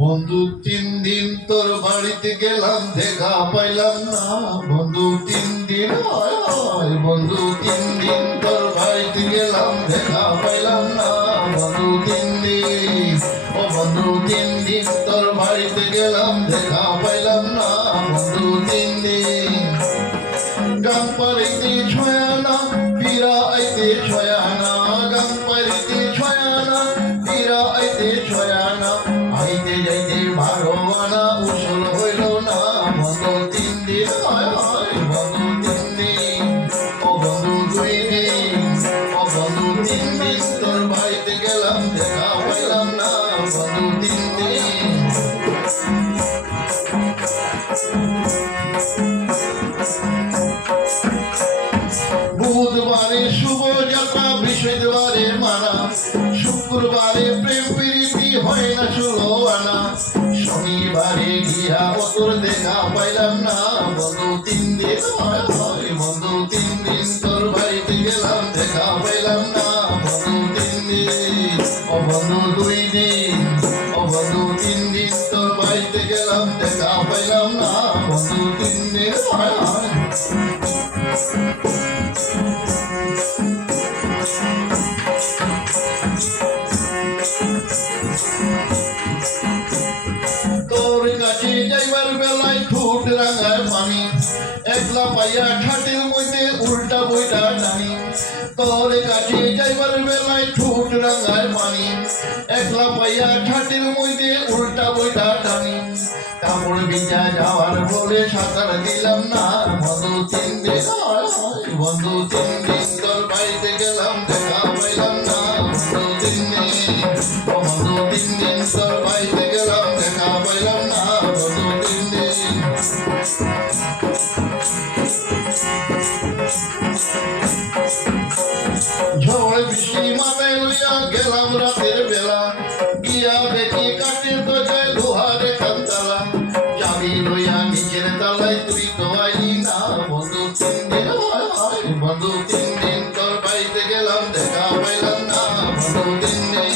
বন্ধু 3 দিন তোর বাড়িতে গেলাম, দেখা পাইলাম না। বন্ধু 3 দিন, হয় হয় বন্ধু 3 দিন তোর বাড়িতে গেলাম, দেখা পাইলাম না। বন্ধু 3 দিন, ও বন্ধু 3 দিন তোর বাড়িতে গেলাম, দেখা পাইলাম না। বন্ধু 3 দিন গান পারিতে ছয়ানা, ফিরা আইতে ছয়ানা। গান পারিতে ছয়ানা, ফিরা আইতে ছয়ানা। আইতে যাইতে 12 আনা, উসুল হইল না। বন্ধু 3 দিন, হয় হয় বন্ধু 3 দিন, ও বন্ধু 2 দিন, ও বন্ধু 3 দিন তোর বাড়িতে গেলাম, দেখা পাইলাম না। বন্ধু 3 দিন। বুধবারে শুভ যাত্রা, বৃহস্পতিবারে মানা, শুক্রবারে প্রেম প্রীতি হয় না 16 আনা। শনিবারে গিয়া তোর দেখা পাইলাম না। বন্ধু 3 দিন, হয় হয় বন্ধু 3 দিন তোর বাড়িতে গেলাম, দেখা পাইলাম না। বন্ধু 3 দিন, ও বন্ধু 2 দিন, ও বন্ধু 3 দিন তোর বাড়িতে গেলাম, দেখা পাইলাম না। বন্ধু 3 দিন, হয় হয়। তোর কাছে যাইবার বেলায় ঠোঁট রাঙায় পানি, একলা পাইয়া খাটের মধ্যে উল্টা বইটা টানি। তোর কাছে যাইবার বেলায় ঠোঁট রাঙায় পানি, একলা পাইয়া খাটের মধ্যে উল্টা বইটা টানি। কাপড় ভিজা যাওয়ার বলে সাঁতার দিলাম না। বন্ধু 3 দিন, হয় হয় বন্ধু 3 দিন তোর বাড়িতে গেলাম, দেখা পাইলাম না। বন্ধু 3 দিন, ও বন্ধু 3 দিন তোর বাড়িতে গেলাম, দেখা পাইলাম না। বন্ধু 3 দিন। ঝড় বৃষ্টি মাথায় লইয়া গেলাম রাতের বেলা, গিয়া দেখি কাঠের দরজায় লোহারে কান্তালা। চাবি লইয়া নিচের তালায়, তুই তো আইলি না। বন্ধু 3 দিন, হয় হয় বন্ধু 3 দিন তোর বাড়িতে গেলাম, দেখা পাইলাম না। বন্ধু 3 দিন,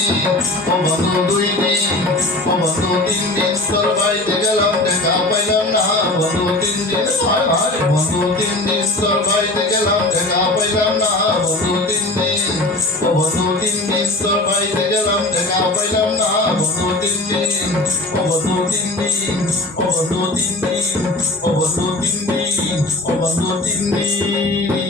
ও বন্ধু 2 দিন, ও বন্ধু 3 দিন তোর বাড়িতে গেলাম, দেখা পাইলাম না। বন্ধু 3 দিন, হয় হয় বন্ধু 3 দিন তোর বাড়িতে গেলাম, দেখা পাইলাম না। বন্ধু 3 দিন, ও বন্ধু 3 দিন তোর বাড়িতে গেলাম, দেখা পাইলাম না। বন্ধু 3 দিন, ও বন্ধু 3 দিন, ও বন্ধু 3 দিন, ও বন্ধু 3 দিন, ও বন্ধু 3 দিন।